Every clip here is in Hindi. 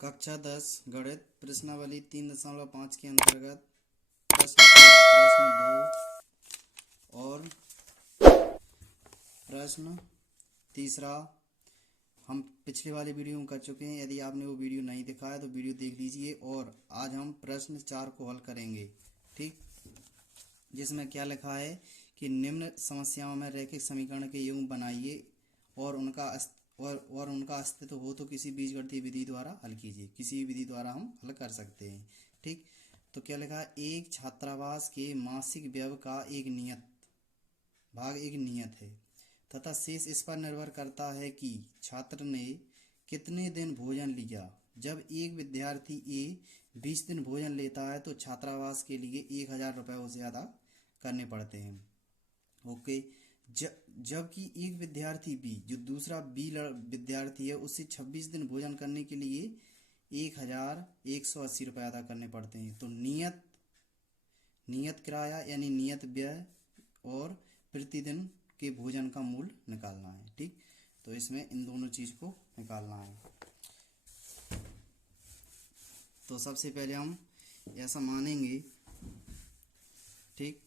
कक्षा 10 गणित प्रश्नावली 3.5 के अंतर्गत प्रश्न 1, प्रश्न 2 और प्रश्न तीसरा हम पिछले वाले वीडियो में कर चुके हैं। यदि आपने वो वीडियो नहीं देखा है तो वीडियो देख लीजिए। और आज हम प्रश्न 4 को हल करेंगे, ठीक, जिसमें क्या लिखा है कि निम्न समस्याओं में रैखिक समीकरण के युग्म बनाइए और उनका अस्तित्व हो तो किसी बीजगणितीय विधि द्वारा हल कीजिए। किसी भी विधि द्वारा हम हल कर सकते हैं, ठीक। तो क्या लिखा है, एक छात्रावास के मासिक व्यय का एक नियत है तथा शेष इस पर निर्भर करता है कि छात्र ने कितने दिन भोजन लिया। जब एक विद्यार्थी ए 20 दिन भोजन लेता है तो छात्रावास के लिए 1000 रुपये उसे अदा करने पड़ते हैं। ओके। जबकि एक विद्यार्थी बी, जो दूसरा बी विद्यार्थी है, उससे 26 दिन भोजन करने के लिए 1180 रुपये अदा करने पड़ते हैं। तो नियत किराया यानी नियत व्यय और प्रतिदिन के भोजन का मूल्य निकालना है, ठीक। तो इसमें इन दोनों चीज को निकालना है। तो सबसे पहले हम ऐसा मानेंगे, ठीक,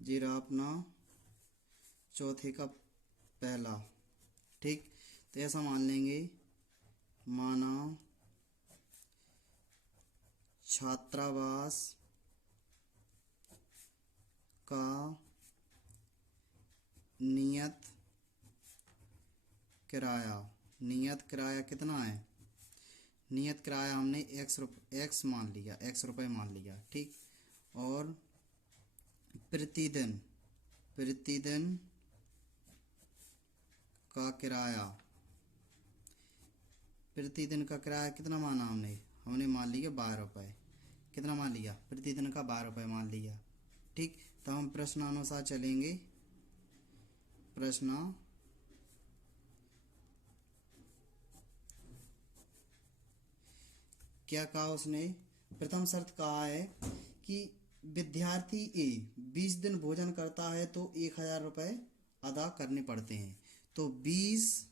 ये रहा अपना चौथे का पहला, ठीक। तो ऐसा मान लेंगे, माना छात्रावास का नियत किराया कितना है। नियत किराया हमने एक्स रुपये मान लिया, ठीक। और प्रतिदिन का किराया कितना माना हमने मान लिया 12 रुपये। कितना मान लिया, प्रतिदिन का 12 रुपये मान लिया, ठीक। तो हम प्रश्नानुसार चलेंगे। प्रश्न क्या कहा उसने, प्रथम शर्त कहा है कि विद्यार्थी ए 20 दिन भोजन करता है तो 1000 रुपये अदा करने पड़ते हैं। तो 20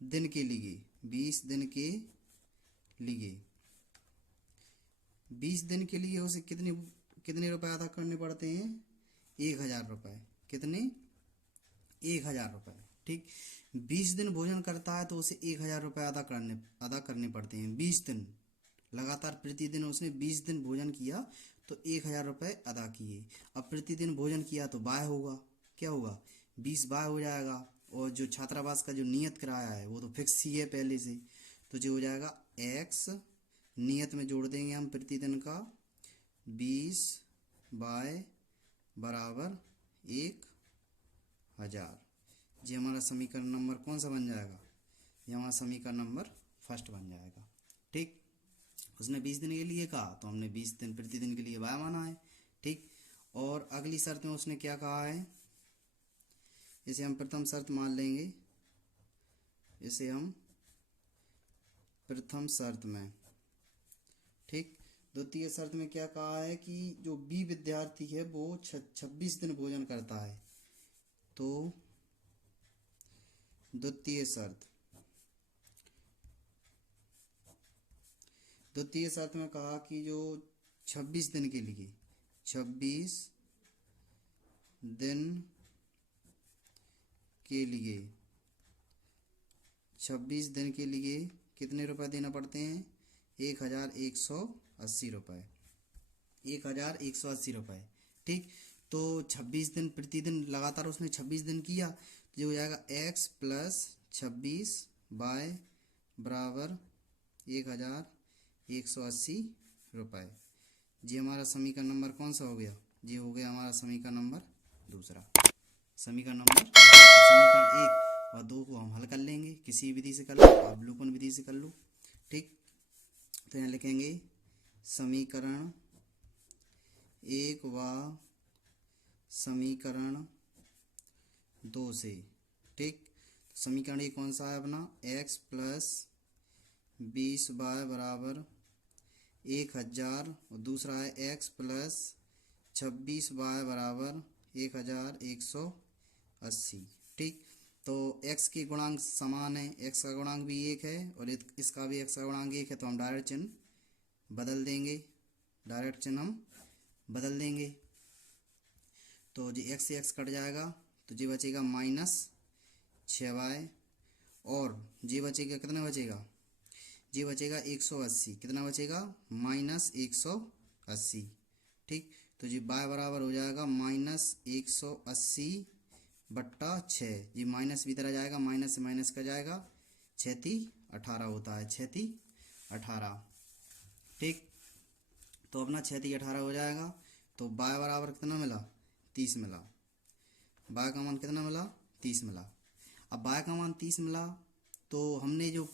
दिन के लिए 20 दिन के लिए उसे कितने रुपए अदा करने पड़ते हैं, 1000 रुपये। कितने, 1000 रुपये, ठीक। 20 दिन भोजन करता है तो उसे 1000 रुपये अदा करने पड़ते हैं। 20 दिन लगातार, प्रतिदिन उसने 20 दिन भोजन किया तो 1000 रुपये अदा किए। अब प्रतिदिन भोजन किया तो बाय होगा, क्या होगा, 20 बाय हो जाएगा। और जो छात्रावास का जो नियत किराया है वो तो फिक्स ही है पहले से, तो जो हो जाएगा एक्स, नियत में जोड़ देंगे हम प्रतिदिन का 20 बाय बराबर 1000। ये हमारा समीकरण नंबर कौन सा बन जाएगा, ये हमारा समीकरण नंबर फर्स्ट बन जाएगा, ठीक। उसने 20 दिन के लिए कहा तो हमने 20 दिन प्रतिदिन के लिए वाय माना है, ठीक। और अगली शर्त में उसने क्या कहा है, इसे हम प्रथम शर्त मान लेंगे। इसे हम प्रथम शर्त में, ठीक। द्वितीय शर्त में क्या कहा है कि जो बी विद्यार्थी है वो 26 दिन भोजन करता है। तो द्वितीय शर्त में कहा कि जो 26 दिन के लिए 26 दिन के लिए कितने रुपए देना पड़ते हैं, 1180 रुपये। 1180 रुपये, ठीक। तो 26 दिन प्रतिदिन लगातार उसने 26 दिन किया तो जो हो जाएगा x प्लस 26 बाय बराबर 1180 रुपये। जी हमारा समीकरण नंबर कौन सा हो गया, ये हो गया हमारा समीकरण नंबर दूसरा। समीकरण 1 और 2 को हम हल कर लेंगे, किसी विधि से कर लो, अवलोकन विधि से कर लो, ठीक। तो यहाँ लिखेंगे समीकरण 1 व समीकरण 2 से, ठीक। तो समीकरण 1 कौन सा है अपना, x प्लस 20 बाय बराबर 1000 और दूसरा है x प्लस 26 बाय बराबर 1180, ठीक। तो x के गुणांक समान है, x का गुणांक भी 1 है और इसका भी x का गुणांक 1 है, तो हम डायरेक्ट चिन्ह बदल देंगे, डायरेक्ट चिन्ह हम बदल देंगे। तो जी x से x कट जाएगा तो जी बचेगा -6y और जी बचेगा, कितना बचेगा, जी बचेगा 180, कितना बचेगा -180। ठीक, तो जी y बराबर हो जाएगा -180 बट्टा 6। जी माइनस भी इधर आ जाएगा, माइनस से माइनस का जाएगा, 6×3=18 होता है, 6×3=18। ठीक, तो अपना 6×3=18 हो जाएगा। तो y बराबर कितना मिला, 30 मिला। y का मान कितना मिला, 30 मिला। अब y का मान 30 मिला तो हमने जो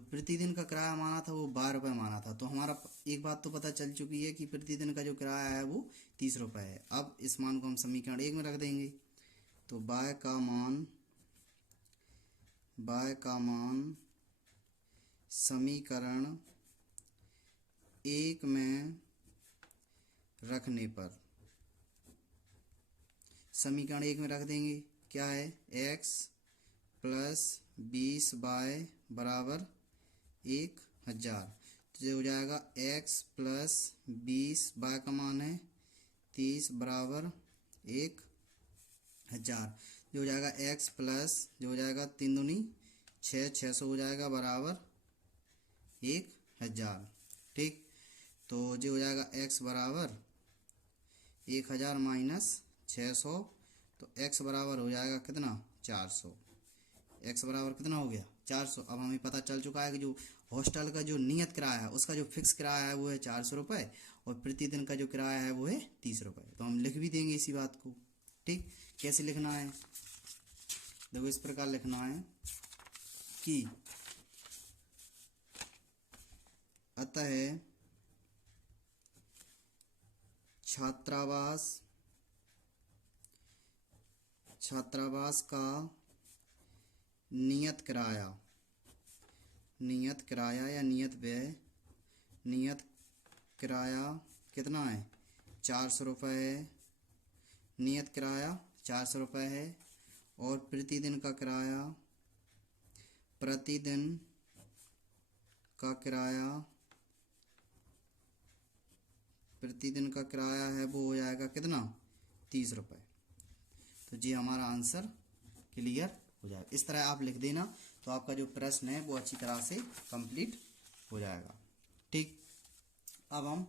प्रतिदिन का किराया माना था वो 12 रुपये माना था। तो हमारा एक बात तो पता चल चुकी है कि प्रतिदिन का जो किराया है वो 30 रुपये है। अब इस मान को हम समीकरण 1 में रख देंगे। तो y का मान समीकरण 1 में रखने पर, समीकरण 1 में रख देंगे, क्या है, x + 20y बराबर 1000। तो जो हो जाएगा x + 20y का मान है 30 बराबर 1000। जो हो जाएगा x प्लस, जो हो जाएगा 3 दूनी 6, 600 हो जाएगा बराबर 1000। ठीक, तो जो हो जाएगा x बराबर 1000 माइनस 600, तो x बराबर हो जाएगा कितना, 400। x बराबर कितना हो गया, 400। अब हमें पता चल चुका है कि जो हॉस्टल का जो नियत किराया है उसका जो फिक्स किराया है वो है 400 रुपये और प्रतिदिन का जो किराया है वो है 30 रुपये। तो हम लिख भी देंगे इसी बात को। ठीक, कैसे लिखना है, देखो इस प्रकार लिखना है कि अतः छात्रावास का नियत किराया या नियत व्यय, नियत किराया कितना है, 400 रुपये है। नियत किराया 400 रुपये है और प्रतिदिन का किराया है वो हो जाएगा कितना, 30 रुपये। तो जी हमारा आंसर क्लियर हो जाएगा। इस तरह आप लिख देना तो आपका जो प्रश्न है वो अच्छी तरह से कंप्लीट हो जाएगा। ठीक, अब हम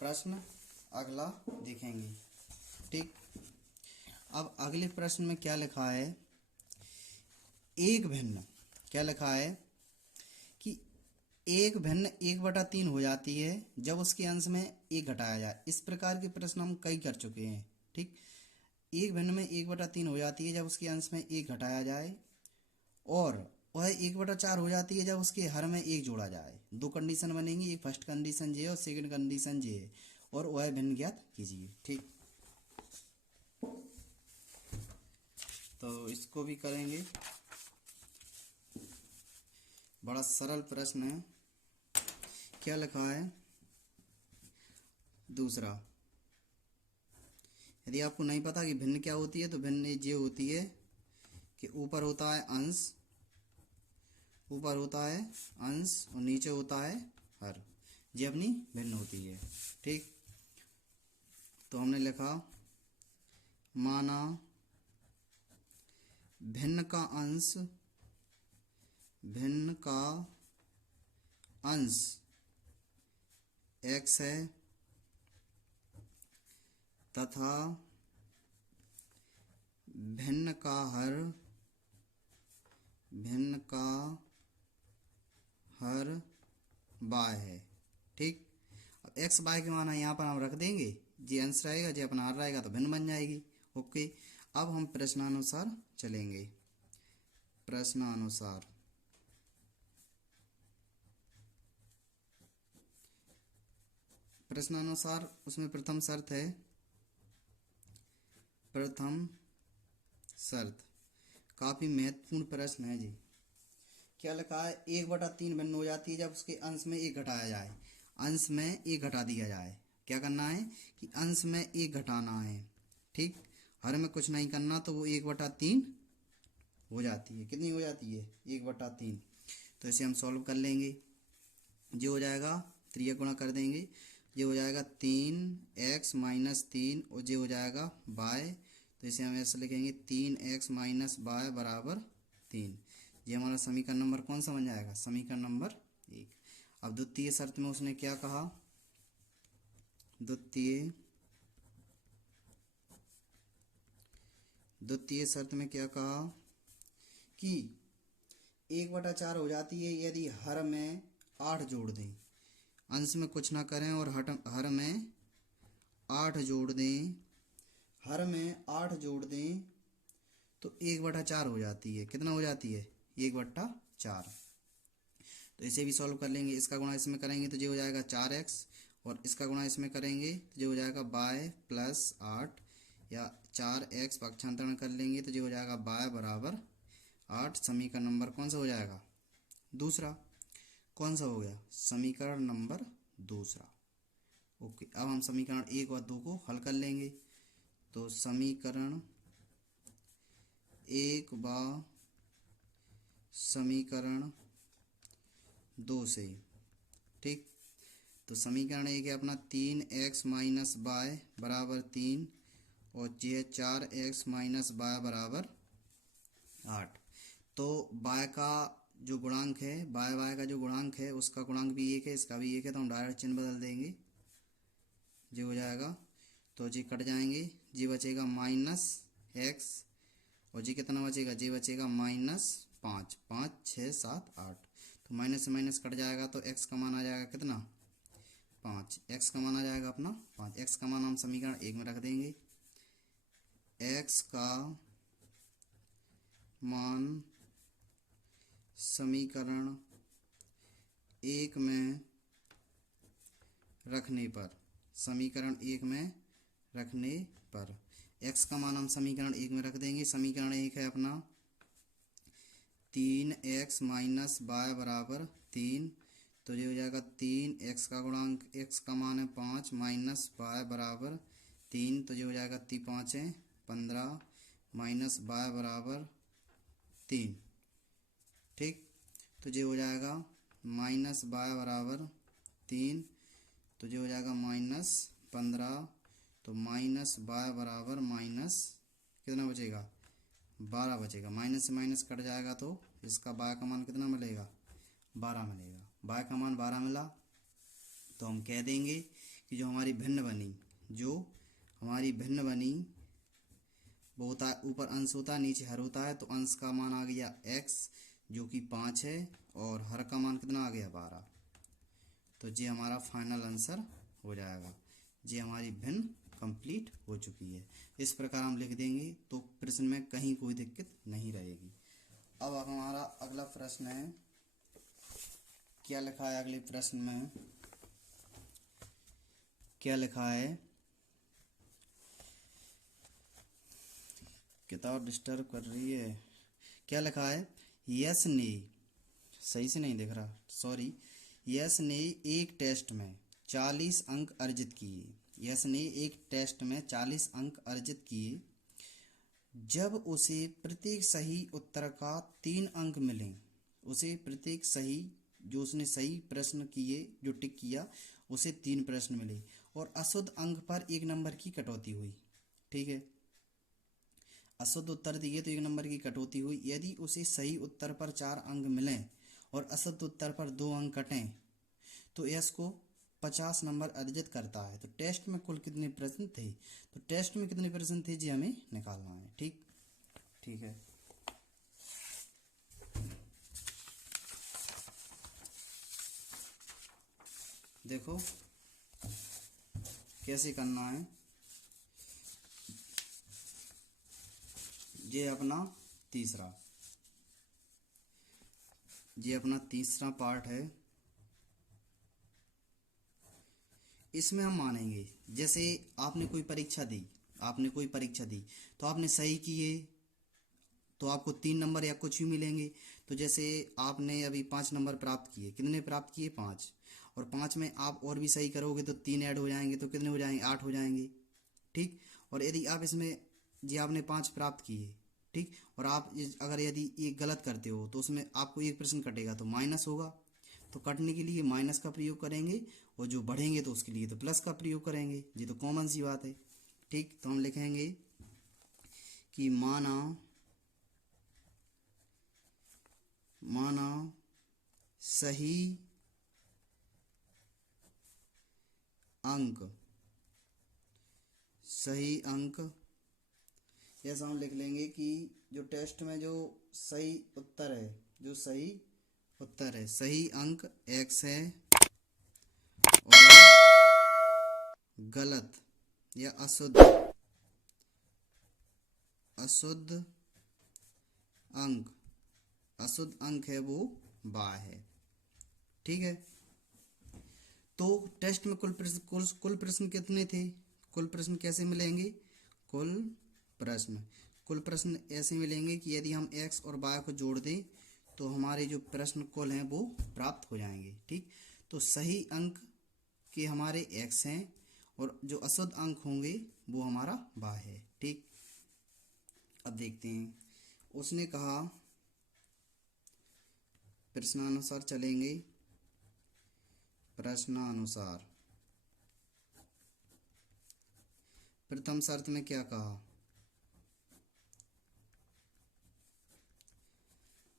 प्रश्न अगला देखेंगे। ठीक, अब अगले प्रश्न में क्या लिखा है, एक भिन्न, क्या लिखा है कि एक भिन्न 1/3 हो जाती है जब उसके अंश में 1 घटाया जाए। इस प्रकार के प्रश्न हम कई कर चुके हैं। ठीक, एक भिन्न में 1/3 हो जाती है जब उसके अंश में 1 घटाया जाए और वह 1/4 हो जाती है जब उसके हर में 1 जोड़ा जाए। दो कंडीशन बनेंगी, एक फर्स्ट कंडीशन ये और सेकंड कंडीशन ये है, और वह भिन्न ज्ञात कीजिए। ठीक, तो इसको भी करेंगे, बड़ा सरल प्रश्न है। क्या लिखा है, दूसरा, यदि आपको नहीं पता कि भिन्न क्या होती है तो भिन्न ये होती है कि ऊपर होता है अंश और नीचे होता है हर, ये अपनी भिन्न होती है। ठीक, तो हमने लिखा, माना भिन्न का अंश x है तथा भिन्न का हर y है। ठीक, अब x y के माना यहाँ पर हम रख देंगे, जी अंश रहेगा, जी अपना हर रहेगा तो भिन्न बन जाएगी। ओके, अब हम प्रश्नानुसार चलेंगे। प्रश्नानुसार उसमें प्रथम शर्त काफी महत्वपूर्ण प्रश्न है जी। क्या लिखा है, 1/3 भिन्न हो जाती है जब उसके अंश में 1 घटाया जाए। अंश में 1 घटा दिया जाए, क्या करना है कि अंश में 1 घटाना है। ठीक, हर में कुछ नहीं करना, तो वो 1/3 हो जाती है। कितनी हो जाती है? 1/3। तो इसे हम सॉल्व कर लेंगे। ये हो जाएगा, 3 गुणा कर देंगे, ये हो जाएगा 3x-3 और ये हो जाएगा y। तो इसे हम ऐसे लिखेंगे 3x-y बराबर 3। ये हमारा समीकरण नंबर कौन सा बन जाएगा? समीकरण नंबर 1। अब द्वितीय शर्त में उसने क्या कहा? द्वितीय शर्त में क्या कहा कि 1/4 हो जाती है यदि हर में 8 जोड़ दें, अंश में कुछ ना करें और हर में 8 जोड़ दें, हर में 8 जोड़ दें तो 1/4 हो जाती है। कितना हो जाती है? 1/4। तो इसे भी सॉल्व कर लेंगे। इसका गुणा इसमें करेंगे तो ये हो जाएगा 4x और इसका गुणा इसमें करेंगे तो ये हो जाएगा y + 8 या 4x पक्षांतरण कर लेंगे तो ये हो जाएगा y बराबर 8। समीकरण नंबर कौन सा हो जाएगा? दूसरा। कौन सा हो गया? समीकरण नंबर दूसरा। ओके, अब हम समीकरण 1 और 2 को हल कर लेंगे। तो समीकरण 1 व समीकरण 2 से, ठीक। तो समीकरण 1 है अपना 3x - y बराबर 3 और ये 4x - y बराबर 8। तो y का जो गुणांक है, y का जो गुणांक है उसका गुणांक भी 1 है, इसका भी 1 है, तो हम डायरेक्ट चिन्ह बदल देंगे। ये हो जाएगा तो जी कट जाएंगे, जी बचेगा -x और जी कितना बचेगा? जी बचेगा -5। 5, 6, 7, 8। तो माइनस से माइनस कट जाएगा तो x का मान आ जाएगा कितना? 5। x का मान आ जाएगा अपना 5। x का मान हम समीकरण 1 में रख देंगे। x का मान समीकरण 1 में रखने पर, समीकरण 1 में रखने पर x का मान हम समीकरण 1 में रख देंगे। समीकरण 1 है अपना 3x - y बराबर 3। तो ये हो जाएगा 3x का गुणांक, x का मान है 5 माइनस y बराबर 3। तो ये हो जाएगा 5 है 15 माइनस y बराबर 3, ठीक। तो ये हो जाएगा -y बराबर 3। तो ये हो जाएगा -15। तो -y बराबर माइनस कितना बचेगा? 12 बचेगा। माइनस से माइनस कट जाएगा तो इसका y का मान कितना मिलेगा? 12 मिलेगा। y का मान 12 मिला तो हम कह देंगे कि जो हमारी भिन्न बनी वो होता है, ऊपर अंश होता है नीचे हर होता है, तो अंश का मान आ गया x जो कि 5 है और हर का मान कितना आ गया? 12। तो ये हमारा फाइनल आंसर हो जाएगा। ये हमारी भिन्न कंप्लीट हो चुकी है। इस प्रकार हम लिख देंगे तो प्रश्न में कहीं कोई दिक्कत नहीं रहेगी। अब हमारा अगला प्रश्न है, क्या लिखा है अगले प्रश्न में? क्या लिखा है? किताब डिस्टर्ब कर रही है। क्या लिखा है? यस ने, सही से नहीं दिख रहा, सॉरी। यस ने एक टेस्ट में 40 अंक अर्जित किए। यस ने एक टेस्ट में 40 अंक अर्जित किए। जब उसे प्रत्येक सही उत्तर का 3 अंक मिले, उसे प्रत्येक सही, जो उसने सही प्रश्न किए, जो टिक किया, उसे 3 प्रश्न मिले और अशुद्ध अंक पर 1 नंबर की कटौती हुई, ठीक है। अशुद्ध उत्तर दिए तो 1 नंबर की कटौती हुई। यदि उसे सही उत्तर पर 4 अंक मिलें और अशुद्ध उत्तर पर 2 अंक कटें तो यश को 50 नंबर अर्जित करता है। तो टेस्ट में कुल कितने प्रश्न थे? तो टेस्ट में कितने प्रश्न थे जी हमें निकालना है, ठीक। ठीक है, देखो कैसे करना है। ये अपना तीसरा पार्ट है। इसमें हम मानेंगे जैसे आपने कोई परीक्षा दी तो आपने सही किए तो आपको 3 नंबर या कुछ भी मिलेंगे। तो जैसे आपने अभी 5 नंबर प्राप्त किए, कितने प्राप्त किए? 5। और 5 में आप और भी सही करोगे तो 3 ऐड हो जाएंगे, तो कितने हो जाएंगे? 8 हो जाएंगे, ठीक। और यदि आप इसमें जी आपने 5 प्राप्त किए ठीक। और आप अगर यदि ये गलत करते हो तो उसमें आपको एक प्रश्न कटेगा तो माइनस होगा, तो कटने के लिए माइनस का प्रयोग करेंगे, और जो बढ़ेंगे तो उसके लिए तो प्लस का प्रयोग करेंगे, ये तो कॉमन सी बात है। ठीक, तो हम लिखेंगे कि माना सही अंक ऐसा हम लिख लेंगे कि जो टेस्ट में जो सही उत्तर है, सही अंक x है और गलत या अशुद्ध अंक है वो y है। ठीक है, तो टेस्ट में कुल प्रश्न कितने थे? कुल प्रश्न कैसे मिलेंगे? कुल प्रश्न ऐसे मिलेंगे कि यदि हम x और y को जोड़ दें तो हमारे जो प्रश्न कुल हैं वो प्राप्त हो जाएंगे। ठीक, तो सही अंक के हमारे x हैं और जो अशुद्ध अंक होंगे वो हमारा y है। ठीक, अब देखते हैं, उसने कहा प्रश्नानुसार चलेंगे। प्रश्नानुसार प्रथम शर्त में क्या कहा?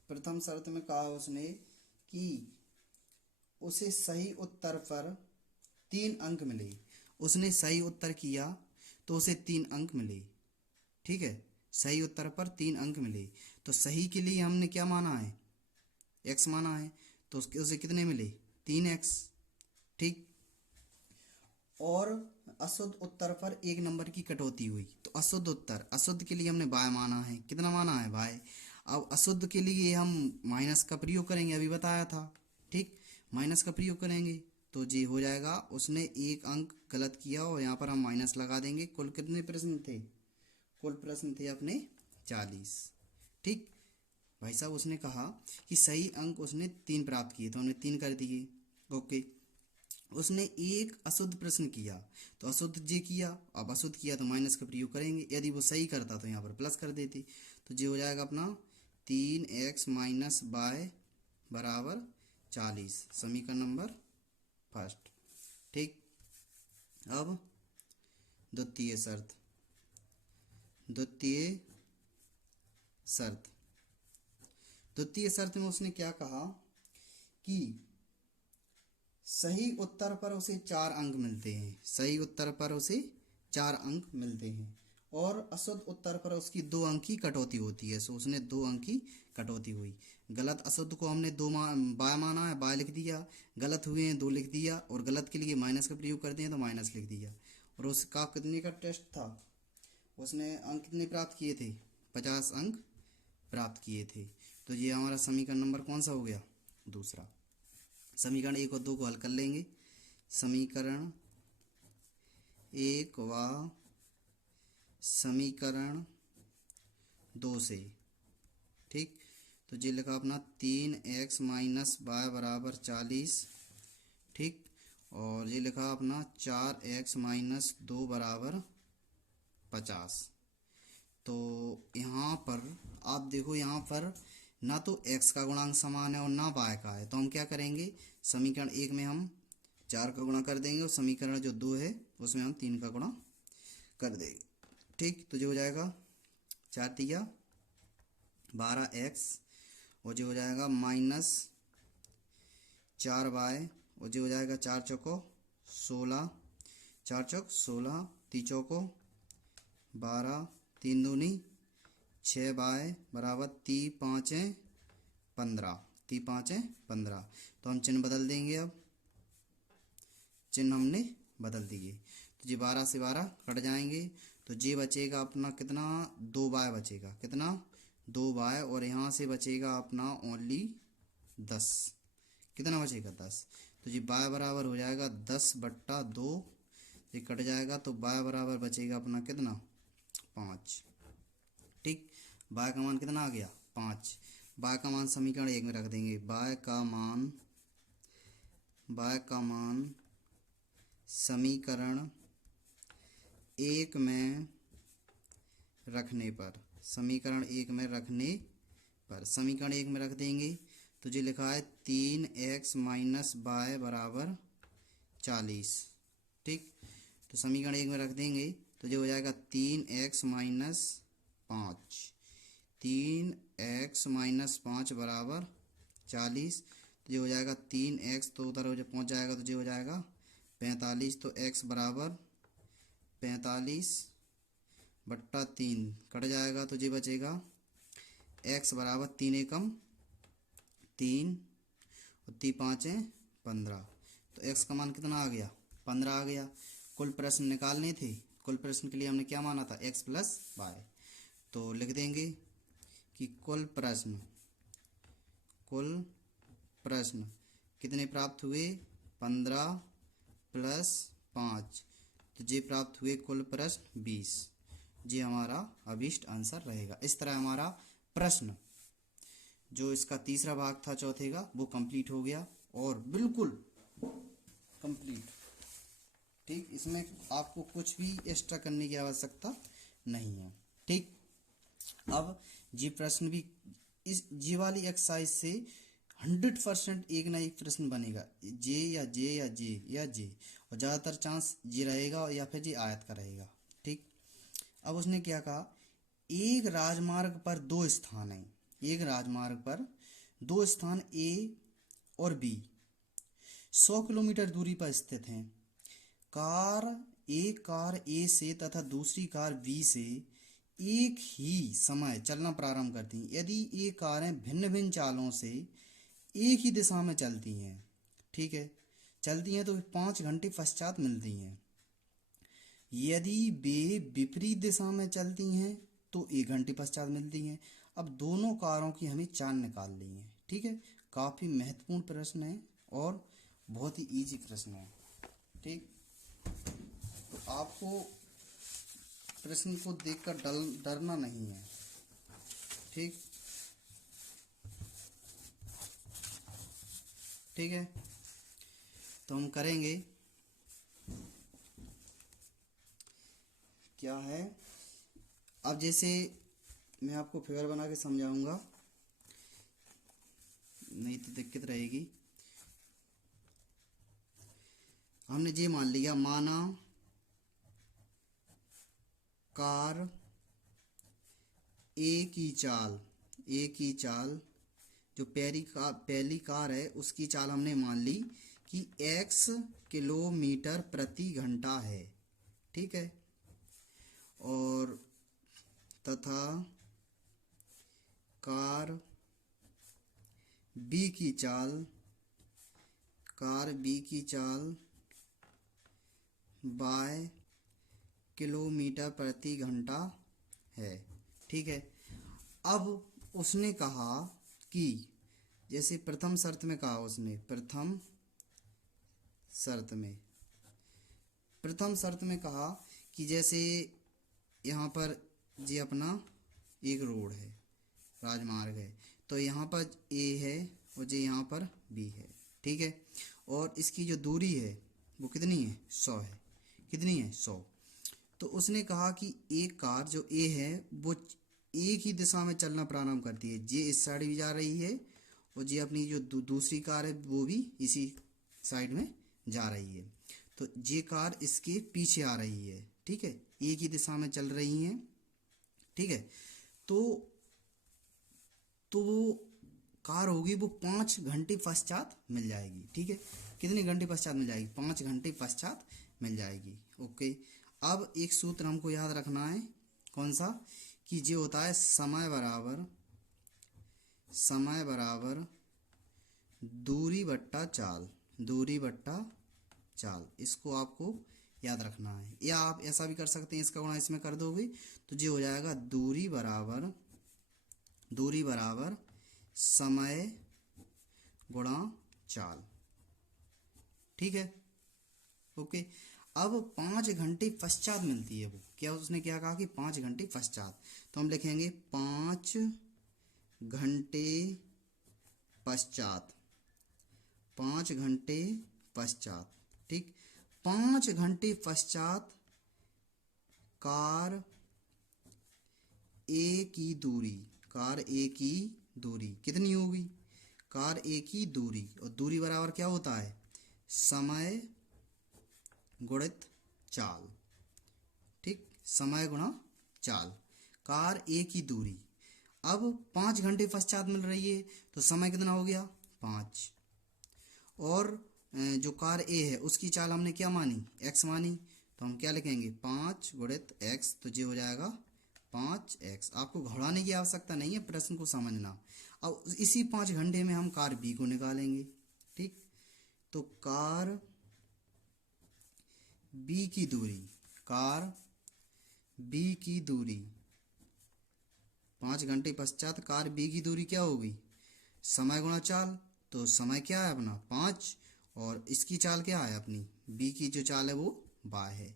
प्रथम शर्त में कहा उसने कि उसे सही उत्तर पर 3 अंक मिले। उसने सही उत्तर किया तो उसे 3 अंक मिले। ठीक है, सही उत्तर पर 3 अंक मिले, तो सही के लिए हमने क्या माना है? x माना है, तो उसे कितने मिले? 3x। ठीक, और अशुद्ध उत्तर पर 1 नंबर की कटौती हुई, तो अशुद्ध के लिए हमने y माना है। कितना माना है? y। अब अशुद्ध के लिए हम माइनस का प्रयोग करेंगे, अभी बताया था। ठीक, माइनस का प्रयोग करेंगे तो जी हो जाएगा, उसने 1 अंक गलत किया और यहाँ पर हम माइनस लगा देंगे। कुल कितने प्रश्न थे? कुल प्रश्न थे अपने 40। ठीक, भाई साहब उसने कहा कि सही अंक उसने 3 प्राप्त किए, तो हमने 3 कर दिए। ओके, उसने एक अशुद्ध प्रश्न किया तो अशुद्ध जे किया, अब अशुद्ध किया तो माइनस का प्रयोग करेंगे। यदि वो सही करता तो यहाँ पर प्लस कर देते, तो जे हो जाएगा अपना 3x माइनस y बराबर 40, समीकरण नंबर फर्स्ट। ठीक, अब द्वितीय शर्त द्वितीय शर्त में उसने क्या कहा कि सही उत्तर पर उसे 4 अंक मिलते हैं। सही उत्तर पर उसे 4 अंक मिलते हैं और अशुद्ध उत्तर पर उसकी 2 अंक की कटौती होती है। सो उसने 2 अंक की कटौती हुई। गलत अशुद्ध को हमने बाय माना है, बाय लिख दिया। गलत हुए हैं 2 लिख दिया, और गलत के लिए माइनस का प्रयोग करते हैं तो माइनस लिख दिया। और उसका कितने का टेस्ट था? उसने अंक कितने प्राप्त किए थे? 50 अंक प्राप्त किए थे। तो ये हमारा समीकरण नंबर कौन सा हो गया? दूसरा। समीकरण 1 और 2 को हल कर लेंगे। समीकरण 1 व समीकरण 2 से। ठीक, तो ये लिखा अपना 3x माइनस y बराबर 40। ठीक, और ये लिखा अपना 4x माइनस 2 बराबर 50। तो यहाँ पर आप देखो, यहाँ पर ना तो x का गुणांक समान है और ना y का है, तो हम क्या करेंगे? समीकरण 1 में हम 4 का गुणा कर देंगे और समीकरण जो 2 है उसमें हम 3 का गुणा कर देंगे। ठीक, तो जो हो जाएगा 4 तिया 12x, और जो हो जाएगा माइनस 4y, और जो हो जाएगा 4 चौको 16, 4 चौक 16, 3 चौको 12, 3 दूनी 6y बराबर 3 5 15, 3 5 15। तो हम चिन्ह बदल देंगे। अब चिन्ह हमने बदल दिए, तो जी 12 से 12 कट जाएंगे, तो जी बचेगा अपना कितना? 2y बचेगा। कितना? 2y, और यहाँ से बचेगा अपना ओनली 10। कितना बचेगा? 10। तो जी y बराबर हो जाएगा 10/2, ये कट जाएगा, तो y बराबर बचेगा अपना कितना? 5। ठीक, y का मान कितना आ गया? 5। y का मान समीकरण 1 में रख देंगे। y का मान समीकरण 1 में रखने पर समीकरण 1 में रखने पर, समीकरण 1 में रख देंगे तो जो लिखा है 3x माइनस वाई बराबर 40। ठीक, तो समीकरण 1 में रख देंगे तो जो हो जाएगा 3x माइनस 5, 3x माइनस 5 बराबर 40। तो जो हो जाएगा 3x तो उधर हो पहुँच जाएगा तो जो हो जाएगा 45। तो x बराबर 45 बट्टा 3 कट जाएगा तो जो बचेगा x बराबर 3 एकम 3 और 3 5 15। तो x का मान कितना आ गया? 15 आ गया। कुल प्रश्न निकालने थे, कुल प्रश्न के लिए हमने क्या माना था? x plus y. तो लिख देंगे कि कुल प्रश्न कितने प्राप्त हुए? 15 प्लस 5, तो ये प्राप्त हुए कुल प्रश्न 20। ये हमारा अभिष्ट आंसर रहेगा। इस तरह हमारा प्रश्न जो इसका तीसरा भाग था चौथे का वो कंप्लीट हो गया और बिल्कुल कंप्लीट। ठीक, इसमें आपको कुछ भी एक्स्ट्रा करने की आवश्यकता नहीं है। ठीक, अब ये प्रश्न भी इस जी वाली एक्सरसाइज से 100% एक ना एक प्रश्न बनेगा, जे या जे या जे या जे, और ज़्यादातर चांस जे रहेगा या फिर जे आयत का रहेगा। ठीक, अब उसने क्या कहा, एक राजमार्ग पर दो स्थान हैं, एक राजमार्ग पर दो स्थान ए और बी 100 किलोमीटर दूरी पर स्थित हैं। एक कार ए से तथा दूसरी कार बी से एक ही समय चलना प्रारंभ करती हैं। यदि ये कारें भिन्न भिन्न चालों से एक ही दिशा में चलती हैं, ठीक है, चलती हैं तो 5 घंटे पश्चात मिलती हैं। यदि वे विपरीत दिशा में चलती हैं तो 1 घंटे पश्चात मिलती हैं। अब दोनों कारों की हमें चाल निकाल ली है। ठीक है, काफ़ी महत्वपूर्ण प्रश्न है और बहुत ही इजी प्रश्न है। ठीक, तो आपको प्रश्न को देखकर डरना नहीं है। ठीक, ठीक है, तो हम करेंगे क्या है, अब जैसे मैं आपको फिगर बना के समझाऊंगा, नहीं तो दिक्कत रहेगी। हमने ये मान लिया, माना कार ए की चाल जो पहली कार है उसकी चाल हमने मान ली कि x किलोमीटर प्रति घंटा है। ठीक है, और तथा कार बी की चाल बाय किलोमीटर प्रति घंटा है। ठीक है, अब उसने कहा कि जैसे प्रथम शर्त में कहा उसने, प्रथम शर्त में कहा कि जैसे यहाँ पर ये अपना एक रोड है, राजमार्ग है, तो यहाँ पर ए है और ये यहाँ पर बी है। ठीक है, और इसकी जो दूरी है वो कितनी है? 100 है। कितनी है? 100। तो उसने कहा कि एक कार जो ए है वो एक ही दिशा में चलना प्रारंभ करती है, ये इस साइड भी जा रही है और ये अपनी जो दूसरी कार है वो भी इसी साइड में जा रही है। तो ये कार इसके पीछे आ रही है। ठीक है, एक ही दिशा में चल रही हैं। ठीक है, तो वो कार होगी वो 5 घंटे पश्चात मिल जाएगी। ठीक है, कितने घंटे पश्चात मिल जाएगी? 5 घंटे पश्चात मिल जाएगी। ओके, अब एक सूत्र हमको याद रखना है, कौन सा, कि जो होता है समय बराबर दूरी बट्टा चाल। इसको आपको याद रखना है, या आप ऐसा भी कर सकते हैं, इसका गुणा इसमें कर दोगे तो जो हो जाएगा दूरी बराबर समय गुणा चाल। ठीक है, ओके। अब 5 घंटे पश्चात मिलती है वो, क्या उसने क्या कहा कि 5 घंटे पश्चात, तो हम लिखेंगे 5 घंटे पश्चात। 5 घंटे पश्चात। ठीक, 5 घंटे पश्चात कार ए की दूरी, कार ए की दूरी कितनी होगी, कार ए की दूरी, और दूरी बराबर क्या होता है, समय गुणित चाल। ठीक, समय गुणा चाल, कार ए की दूरी। अब 5 घंटे पश्चात मिल रही है तो समय कितना हो गया, 5। और जो कार ए है उसकी चाल हमने क्या मानी, x मानी, तो हम क्या लिखेंगे 5 गुणित x, तो ये हो जाएगा 5x। आपको घबराने की आवश्यकता नहीं है, प्रश्न को समझना। अब इसी 5 घंटे में हम कार बी को निकालेंगे। ठीक, तो कार बी की दूरी, कार बी की दूरी 5 घंटे पश्चात कार बी की दूरी क्या होगी, समय गुणा चाल। तो समय क्या है अपना 5, और इसकी चाल क्या है अपनी, बी की जो चाल है वो बाय है,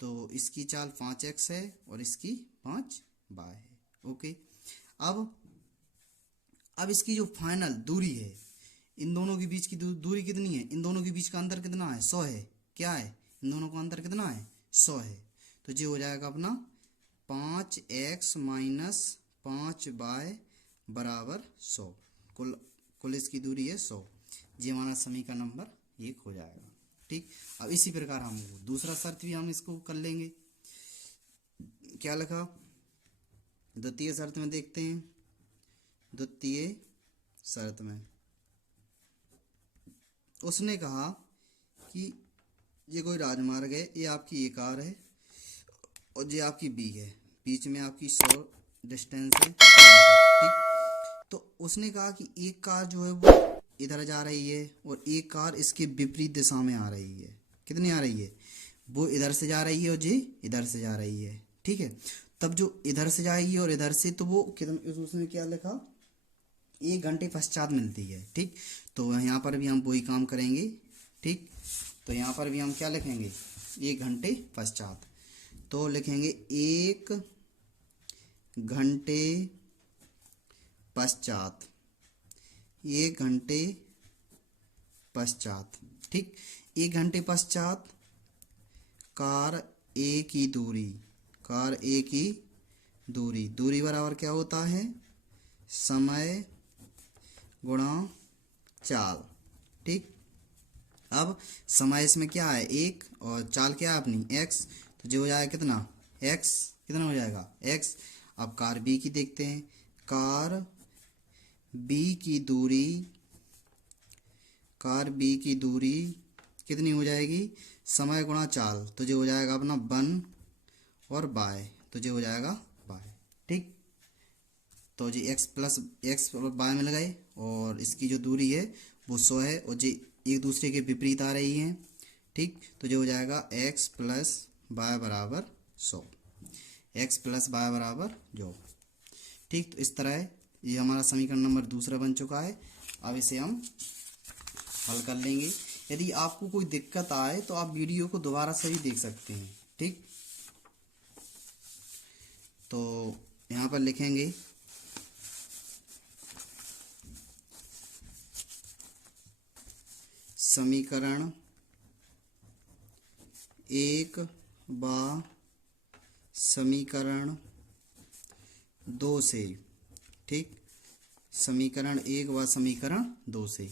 तो इसकी चाल 5x है और इसकी 5 बाय है। ओके, अब इसकी जो फाइनल दूरी है, इन दोनों के बीच की दूरी कितनी है, इन दोनों के बीच का अंतर कितना है, 100 है। क्या है, इन दोनों का अंतर कितना है, 100 है। तो ये हो जाएगा अपना 5x माइनस 5 बाय बराबर 100। कुल इसकी दूरी है 100। ये हमारा समीकरण नंबर 1 हो जाएगा। ठीक, अब इसी प्रकार हम दूसरा शर्त भी हम इसको कर लेंगे। क्या लिखा, द्वितीय शर्त में देखते हैं। द्वितीय शर्त में उसने कहा कि ये कोई राजमार्ग है, ये आपकी एक कार है और ये आपकी बी है, बीच में आपकी 100 डिस्टेंस है। ठीक, तो उसने कहा कि एक कार जो है वो इधर जा रही है और एक कार इसके विपरीत दिशा में आ रही है। कितनी आ रही है, वो इधर से जा रही है और ये इधर से जा रही है। ठीक है, तब जो इधर से जाएगी और इधर से, तो वो कितना, उसने क्या लिखा, 1 घंटे पश्चात मिलती है। ठीक, तो यहाँ पर भी हम वही काम करेंगे। ठीक, तो यहाँ पर भी हम क्या लिखेंगे, 1 घंटे पश्चात, तो लिखेंगे 1 घंटे पश्चात, 1 घंटे पश्चात। ठीक, 1 घंटे पश्चात कार ए की दूरी, कार ए की दूरी, दूरी बराबर क्या होता है, समय गुणा चाल। ठीक, अब समय इसमें क्या है 1 और चाल क्या है अपनी x, तो जो हो जाएगा कितना x, कितना हो जाएगा x। अब कार बी की देखते हैं, कार बी की दूरी, कार बी की दूरी कितनी हो जाएगी, समय गुणा चाल, तो जो हो जाएगा अपना 1 और बाय, तो जो हो जाएगा बाय। ठीक, तो जी x और बाय मिल गए, और इसकी जो दूरी है वो 100 है और जी एक दूसरे के विपरीत आ रही हैं। ठीक, तो जो हो जाएगा x प्लस बाय बराबर 100, x प्लस बाय बराबर जो। ठीक, तो इस तरह ये हमारा समीकरण नंबर दूसरा बन चुका है। अब इसे हम हल कर लेंगे। यदि आपको कोई दिक्कत आए तो आप वीडियो को दोबारा से भी देख सकते हैं। ठीक, तो यहाँ पर लिखेंगे समीकरण 1 व समीकरण 2 से। ठीक, समीकरण 1 व समीकरण 2 से।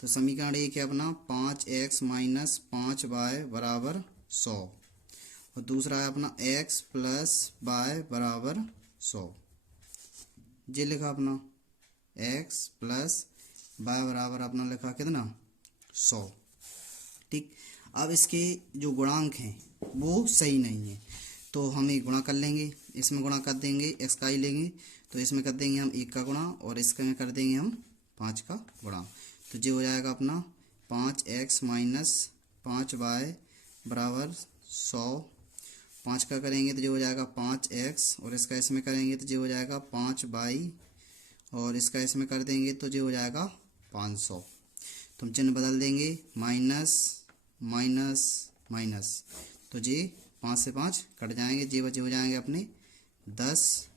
तो समीकरण 1 है अपना 5x माइनस 5 बाय बराबर 100, और दूसरा है अपना x प्लस बाय बराबर 100। ये लिखा अपना x प्लस बाय बराबर अपना लिखा कितना 100। ठीक, अब इसके जो गुणांक हैं वो सही नहीं है, तो हम एक गुणा कर लेंगे, इसमें गुणा कर देंगे, x का ही लेंगे, तो इसमें कर देंगे हम 1 का गुणा और इसमें कर देंगे हम 5 का गुणा, तो जो हो जाएगा अपना 5x माइनस 5 बाय बराबर 100। 5 का करेंगे तो जो हो जाएगा 5x, और इसका इसमें करेंगे तो जो हो जाएगा 5 बाई, और इसका इसमें कर देंगे तो जो हो जाएगा 500। तो हम चिन्ह बदल देंगे, माइनस माइनस माइनस, तो जी 5 से 5 कट जाएंगे, जी बचे हो जाएंगे अपने 10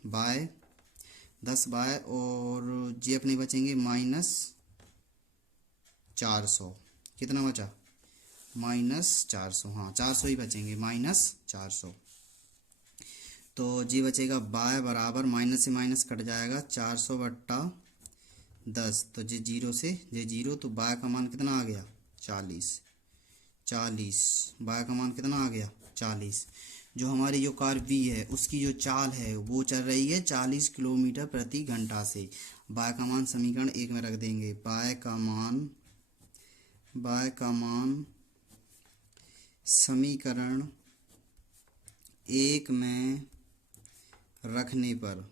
बाय और जी अपने बचेंगे माइनस 400। कितना बचा, माइनस 400, हाँ 400 ही बचेंगे, माइनस 400। तो जी बचेगा बाय बराबर माइनस से माइनस कट जाएगा 400/10। तो जी जीरो से जी जीरो, तो बाय का मान कितना आ गया 40। बाय का मान कितना आ गया 40। जो हमारी जो कार बी है उसकी जो चाल है वो चल रही है 40 किलोमीटर प्रति घंटा से। बाय का मान समीकरण 1 में रख देंगे। बाय का मान समीकरण 1 में रखने पर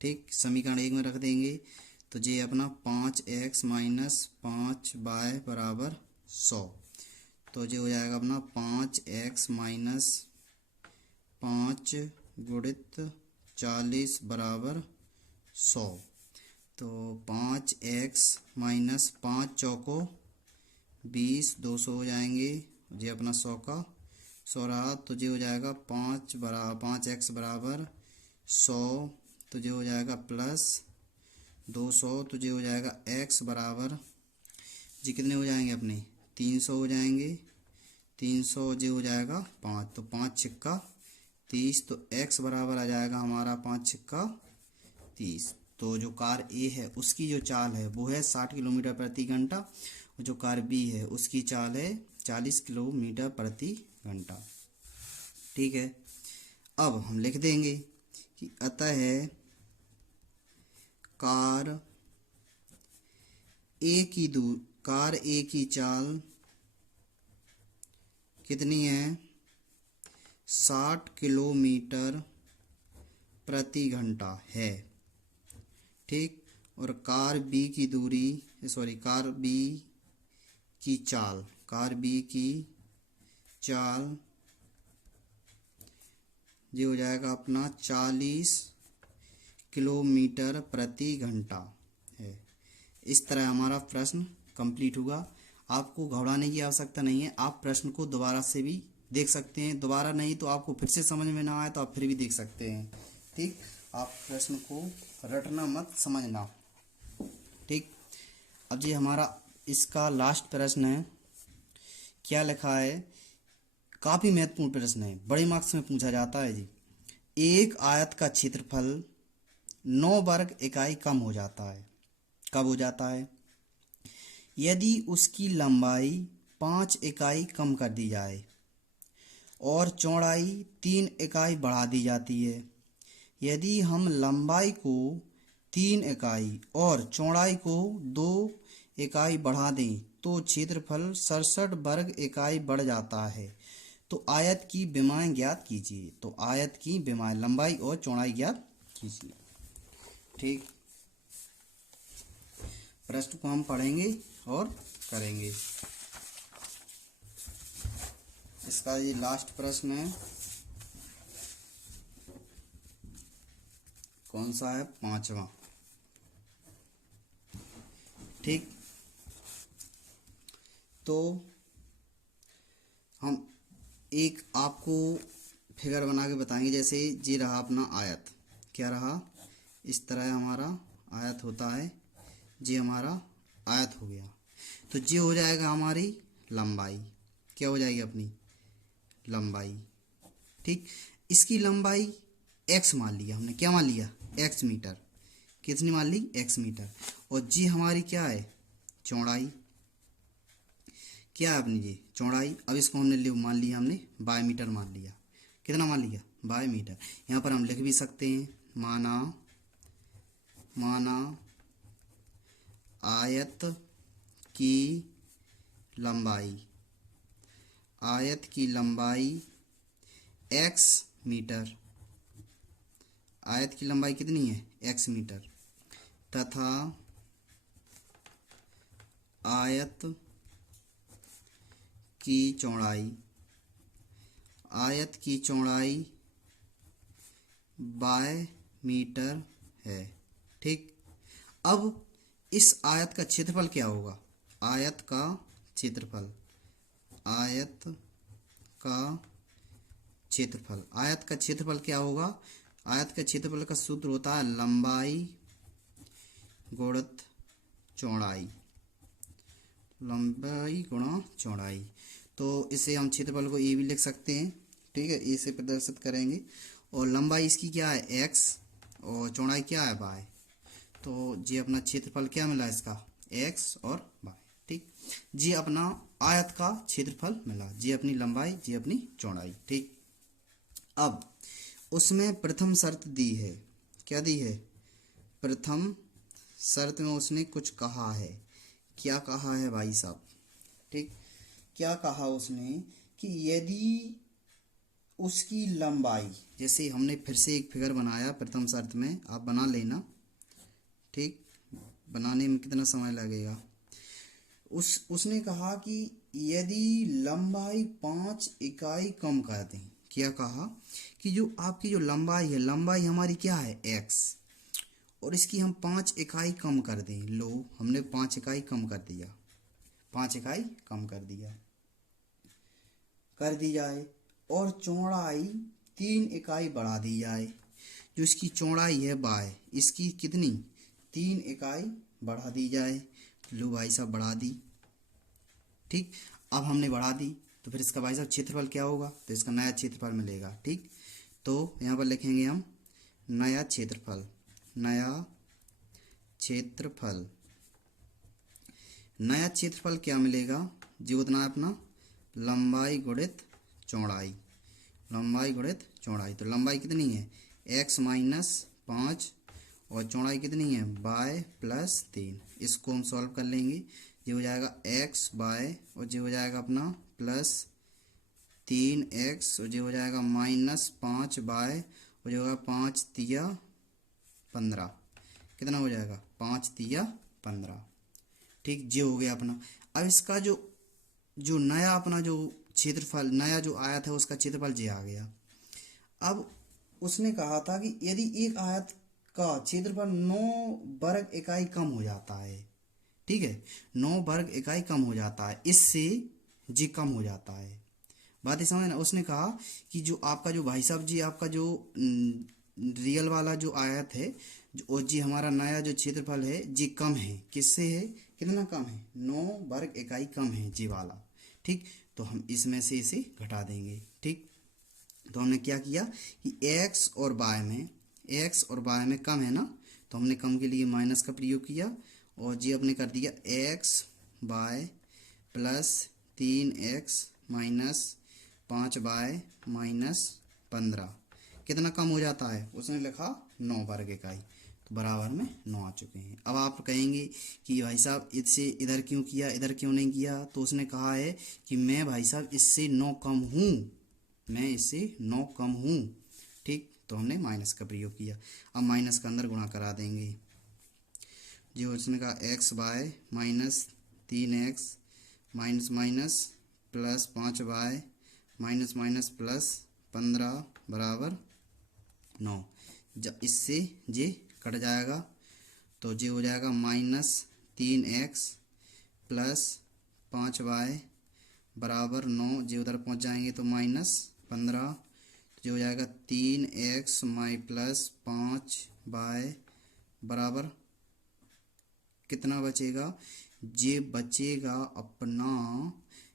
ठीक, समीकरण 1 में रख देंगे। तो ये अपना 5x माइनस 5y बराबर 100। तो ये हो जाएगा अपना 5x माइनस 5 गुणित 40 बराबर 100। तो 5x माइनस 5 चौको 20, 200 हो जाएंगे। ये अपना 100 का 100 रहा। तो ये हो जाएगा 5x बराबर 100। तो ये हो जाएगा प्लस 200। तो ये हो जाएगा x बराबर जी कितने हो जाएंगे अपने 300 हो जाएंगे। 300 ये हो जाएगा 5, तो 5 छिक्का 30। तो x बराबर आ जाएगा हमारा 5 छिक्का 30। तो जो कार ए है उसकी जो चाल है वो है 60 किलोमीटर प्रति घंटा, और जो कार बी है उसकी चाल है 40 किलोमीटर प्रति घंटा। ठीक है, अब हम लिख देंगे कि अतः कार ए की चाल कितनी है 60 किलोमीटर प्रति घंटा है। ठीक, और कार बी की चाल ये हो जाएगा अपना 40 किलोमीटर प्रति घंटा है। इस तरह हमारा प्रश्न कंप्लीट हुआ। आपको घबराने की आवश्यकता नहीं है, आप प्रश्न को दोबारा से भी देख सकते हैं। दोबारा नहीं तो आपको फिर से समझ में ना आए तो आप फिर भी देख सकते हैं। ठीक, आप प्रश्न को रटना मत, समझना। ठीक, अब जी हमारा इसका लास्ट प्रश्न है। क्या लिखा है, काफ़ी महत्वपूर्ण प्रश्न है, बड़े मार्क्स में पूछा जाता है जी। एक आयत का क्षेत्रफल 9 वर्ग इकाई कम हो जाता है। कब हो जाता है? यदि उसकी लंबाई 5 इकाई कम कर दी जाए और चौड़ाई 3 इकाई बढ़ा दी जाती है। यदि हम लंबाई को 3 इकाई और चौड़ाई को 2 इकाई बढ़ा दें तो क्षेत्रफल 67 वर्ग इकाई बढ़ जाता है। तो आयत की विमाएं ज्ञात कीजिए। तो आयत की विमाएं, लंबाई और चौड़ाई ज्ञात कीजिए। ठीक, प्रश्न को हम पढ़ेंगे और करेंगे। इसका ये लास्ट प्रश्न है, कौन सा है? 5वां। ठीक, तो हम एक आपको फिगर बना के बताएंगे। जैसे ये रहा अपना आयत, क्या रहा? इस तरह हमारा आयत होता है। ये हमारा आयत हो गया। तो ये हो जाएगा हमारी लंबाई। क्या हो जाएगी अपनी लंबाई? ठीक, इसकी लंबाई x मान लिया हमने। क्या मान लिया? x metre. कितनी मान ली? x metre. और जी हमारी क्या है? चौड़ाई। क्या है अपनी जी? चौड़ाई। अब इसको हमने मान लिया, हमने बाय मीटर मान लिया। कितना मान लिया? Y metre. यहाँ पर हम लिख भी सकते हैं, माना आयत की लंबाई x मीटर। आयत की लंबाई कितनी है? x metre. तथा आयत की चौड़ाई बाय मीटर है। ठीक, अब इस आयत का क्षेत्रफल क्या होगा? आयत का क्षेत्रफल क्या होगा? आयत का क्षेत्रफल का सूत्र होता है लंबाई गुणित चौड़ाई। लंबाई गुणा चौड़ाई। तो इसे हम क्षेत्रफल को ये भी लिख सकते हैं ठीक है, ए से प्रदर्शित करेंगे। और लंबाई इसकी क्या है x, और चौड़ाई क्या है y। तो ये अपना क्षेत्रफल क्या मिला इसका, x और y। ठीक, ये अपना आयत का क्षेत्रफल मिला, ये अपनी लंबाई, ये अपनी चौड़ाई। ठीक, अब उसमें प्रथम शर्त दी है, क्या दी है, प्रथम शर्त में उसने कुछ कहा है। क्या कहा है भाई साहब, ठीक, क्या कहा उसने कि यदि उसकी लंबाई, जैसे हमने फिर से एक फिगर बनाया प्रथम शर्त में, आप बना लेना। ठीक, बनाने में कितना समय लगेगा, उसने कहा कि यदि लंबाई 5 इकाई कम कर दें। क्या कहा कि जो आपकी जो लंबाई है, लंबाई हमारी क्या है x, और इसकी हम 5 इकाई कम कर दें। लो, हमने 5 इकाई कम कर दिया, 5 इकाई कम कर दी जाए, और चौड़ाई 3 इकाई बढ़ा दी जाए। जो इसकी चौड़ाई है y, इसकी कितनी, 3 इकाई बढ़ा दी जाए। लो भाई साहब बढ़ा दी। ठीक, अब हमने बढ़ा दी तो फिर इसका भाई साहब क्षेत्रफल क्या होगा, तो इसका नया क्षेत्रफल मिलेगा। ठीक, तो यहाँ पर लिखेंगे हम नया क्षेत्रफल, नया क्षेत्रफल। नया क्षेत्रफल क्या मिलेगा, जो उतना है अपना लंबाई गुणित चौड़ाई, लंबाई गुणित चौड़ाई। तो लंबाई कितनी है, x माइनस 5, और चौड़ाई कितनी है, y प्लस 3। इसको हम सॉल्व कर लेंगे, ये हो जाएगा x y, और ये हो जाएगा अपना प्लस 3x, और ये हो जाएगा माइनस 5y, और ये होगा 5 तिया 15। कितना हो जाएगा, 5 तिया 15। ठीक, ये हो गया अपना। अब इसका जो नया अपना जो क्षेत्रफल, नया जो आयत है उसका क्षेत्रफल ये आ गया। अब उसने कहा था कि यदि एक आयत का क्षेत्रफल 9 वर्ग इकाई कम हो जाता है, ठीक है, 9 वर्ग इकाई कम हो जाता है, इससे जी कम हो जाता है। बात ये समझ ना। उसने कहा कि जो आपका जो भाई साहब जी, आपका जो रियल वाला जो आयत है, और जी हमारा नया जो क्षेत्रफल है जी कम है, किससे है, कितना कम है, 9 वर्ग इकाई कम है जी वाला। ठीक, तो हम इसमें से इसे घटा देंगे। ठीक, तो हमने क्या किया कि x और y में कम है ना, तो हमने कम के लिए माइनस का प्रयोग किया, और जी अपने कर दिया x y plus 3x minus 5y minus 15। कितना कम हो जाता है, उसने लिखा 9 वर्ग इकाई, तो बराबर में 9 आ चुके हैं। अब आप कहेंगे कि भाई साहब इससे इधर क्यों किया, इधर क्यों नहीं किया, तो उसने कहा है कि मैं भाई साहब इससे 9 कम हूँ, मैं इससे 9 कम हूँ। ठीक, तो हमने माइनस का प्रयोग किया। अब माइनस का अंदर गुणा करा देंगे, जो उसने कहा x bye minus 3x minus minus plus 5y minus minus plus 15 बराबर 9। जब इससे ये कट जाएगा तो ये हो जाएगा माइनस 3x प्लस 5y बराबर 9। ये उधर पहुंच जाएंगे तो माइनस 15, जो हो जाएगा 3x माई प्लस 5y बराबर कितना बचेगा, ये बचेगा अपना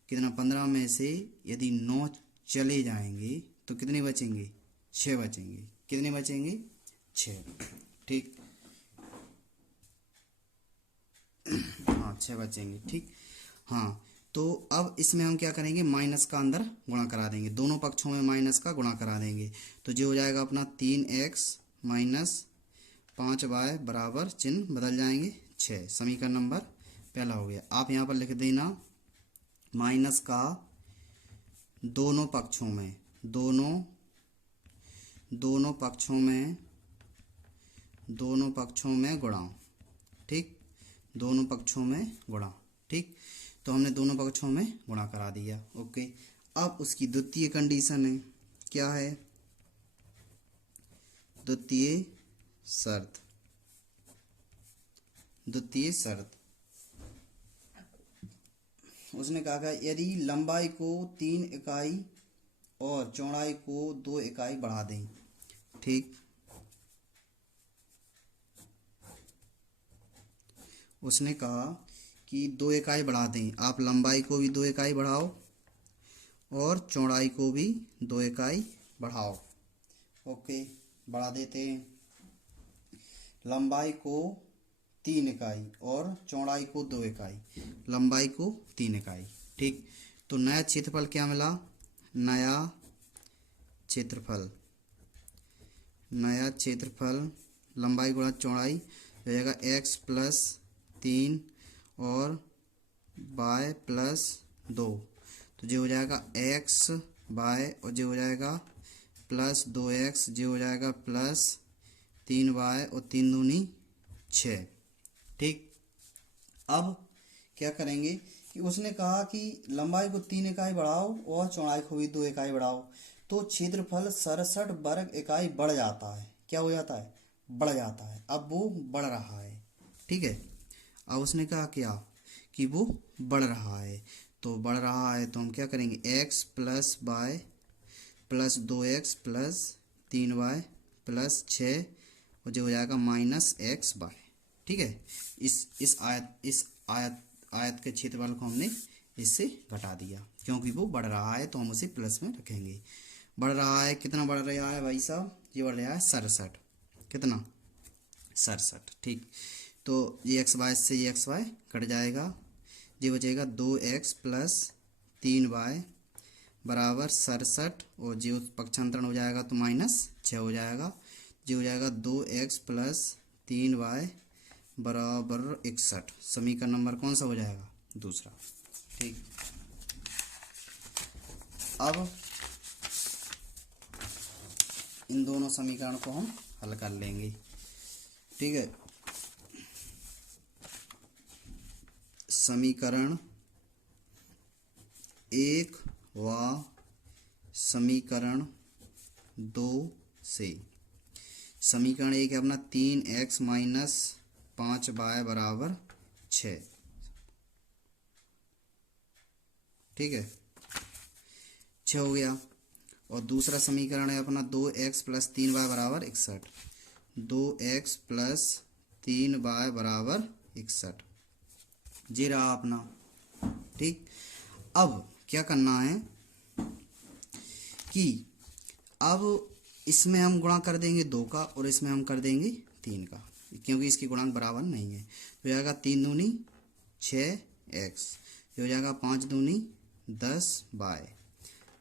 कितना, 15 में से यदि 9 चले जाएंगे तो कितने बचेंगे, 6 बचेंगे। कितने बचेंगे, 6। ठीक, हाँ 6 बचेंगे। ठीक, हाँ, तो अब इसमें हम क्या करेंगे, माइनस का अंदर गुणा करा देंगे, दोनों पक्षों में माइनस का गुणा करा देंगे, तो जो हो जाएगा अपना 3x माइनस 5y बराबर चिन्ह बदल जाएंगे 6। समीकरण नंबर पहला हो गया। आप यहाँ पर लिख देना माइनस का दोनों पक्षों में, दोनों पक्षों में गुणा। ठीक, दोनों पक्षों में गुणा। ठीक, तो हमने दोनों पक्षों में गुणा करा दिया। ओके, अब उसकी द्वितीय कंडीशन है, क्या है, द्वितीय शर्त। उसने कहा था यदि लंबाई को 3 इकाई और चौड़ाई को 2 इकाई बढ़ा दें। ठीक, उसने कहा कि 2 इकाई बढ़ा दें, आप लंबाई को भी 2 इकाई बढ़ाओ और चौड़ाई को भी 2 इकाई बढ़ाओ। ओके, बढ़ा देते हैं। लंबाई को 3 इकाई और चौड़ाई को 2 इकाई, लंबाई को 3 इकाई। ठीक, तो नया क्षेत्रफल क्या मिला? नया क्षेत्रफल, नया क्षेत्रफल लंबाई गुणा चौड़ाई हो जाएगा x प्लस 3 और y प्लस 2। तो जो हो जाएगा x y और जो हो जाएगा प्लस 2x, जो हो जाएगा प्लस 3y और 3 दूनी 6। ठीक, अब क्या करेंगे कि उसने कहा कि लंबाई को 3 इकाई बढ़ाओ और चौड़ाई को भी 2 इकाई बढ़ाओ, तो क्षेत्रफल 67 वर्ग इकाई बढ़ जाता है। क्या हो जाता है? बढ़ जाता है। अब वो बढ़ रहा है। ठीक है, अब उसने कहा क्या कि वो बढ़ रहा है, तो बढ़ रहा है तो हम क्या करेंगे? x plus y plus 2x plus 3y plus 6 और जो हो जाएगा माइनस एक्स वाई। ठीक है, इस आयत के क्षेत्रफल को हमने इससे घटा दिया, क्योंकि वो बढ़ रहा है तो हम उसे प्लस में रखेंगे। बढ़ रहा है, कितना बढ़ रहा है भाई साहब? ये बढ़ रहा है 67। कितना? 67। ठीक, तो ये एक्स वाई से ये एक्स वाई कट जाएगा, ये बचेगा 2x प्लस 3y बराबर 67 और जो पक्षांतरण हो जाएगा तो -6 हो जाएगा, जो हो जाएगा 2x प्लस 3y बराबर 61। समीकरण नंबर कौन सा हो जाएगा? दूसरा। ठीक, अब इन दोनों समीकरण को हम हल कर लेंगे। ठीक है, समीकरण 1 व समीकरण 2 से। समीकरण 1 है अपना 3x माइनस 5y बराबर 6। ठीक है, 6 हो गया। और दूसरा समीकरण है अपना 2x प्लस 3y बराबर 61। 2x प्लस 3y बराबर 61, ये रहा अपना। ठीक, अब क्या करना है कि अब इसमें हम गुणा कर देंगे 2 का और इसमें हम कर देंगे 3 का, क्योंकि इसकी गुणांक बराबर नहीं है। तो जाएगा 3 दूनी 6x, जो हो जाएगा 5 दूनी 10y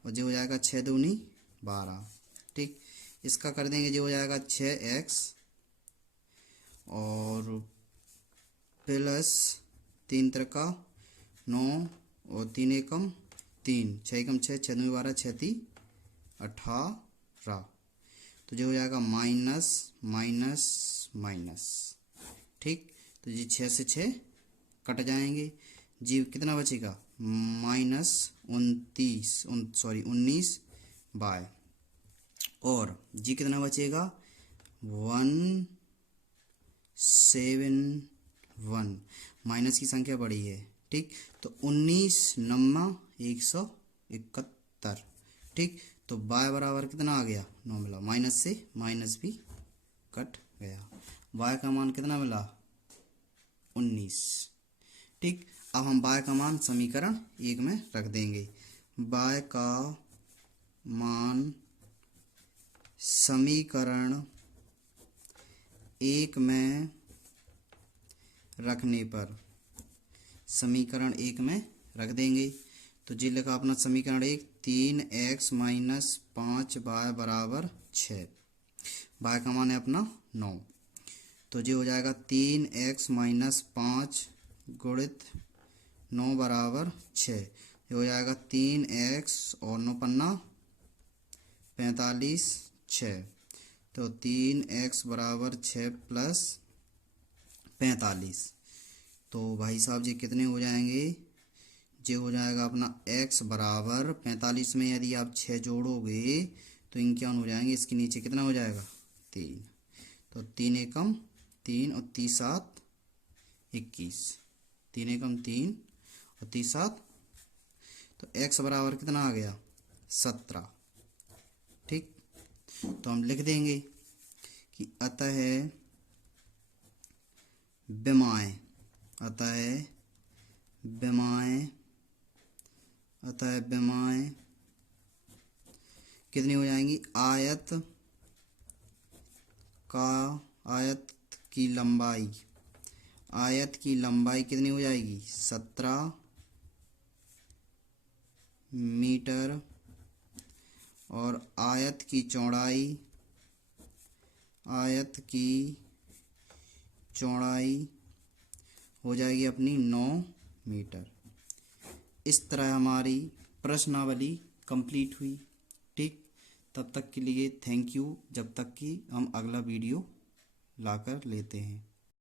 और जो हो जाएगा 6 दूनी 12। ठीक, इसका कर देंगे, जो हो जाएगा 6x और प्लस 3 त्रिका 9 और 3 एकम 3, 6 एकम 6, 6 दूनी 12, 6 ती 18। तो जो हो जाएगा माइनस माइनस माइनस। ठीक, तो जी 6 से 6 कट जाएंगे, जी कितना बचेगा? -19 और जी कितना बचेगा? 171। माइनस की संख्या बड़ी है। ठीक, तो 19 नम्मा 171। ठीक, तो y बराबर कितना आ गया? 9 मिला। माइनस से माइनस भी कट गया, y का मान कितना मिला? 19। ठीक, अब हम y का मान समीकरण 1 में रख देंगे। y का मान समीकरण 1 में रखने पर, समीकरण 1 में रख देंगे। तो जी लिखा अपना समीकरण 1, 3x माइनस 5y बराबर 6। y का मान है अपना 9, तो जी हो जाएगा 3x माइनस 5 गुणित 9 बराबर 6। ये हो जाएगा 3x और 9 पन्ना 45, 6। तो 3x बराबर 6 प्लस 45। तो भाई साहब जी कितने हो जाएंगे? ये हो जाएगा अपना x बराबर 45 में यदि आप 6 जोड़ोगे तो इक्यावन हो जाएंगे। इसके नीचे कितना हो जाएगा? 3। तो 3 एकम 3 और 3 7 21। 3 एकम 3 और 3 7, तो x बराबर कितना आ गया? 17। ठीक, तो हम लिख देंगे कि अतः विमाएं, अतः विमाएं कितनी हो जाएंगी, आयत की लंबाई, आयत की लंबाई कितनी हो जाएगी, 17 मीटर, और आयत की चौड़ाई, आयत की चौड़ाई हो जाएगी अपनी 9 मीटर। इस तरह हमारी प्रश्नावली कंप्लीट हुई। ठीक, तब तक के लिए थैंक यू, जब तक कि हम अगला वीडियो लाकर लेते हैं।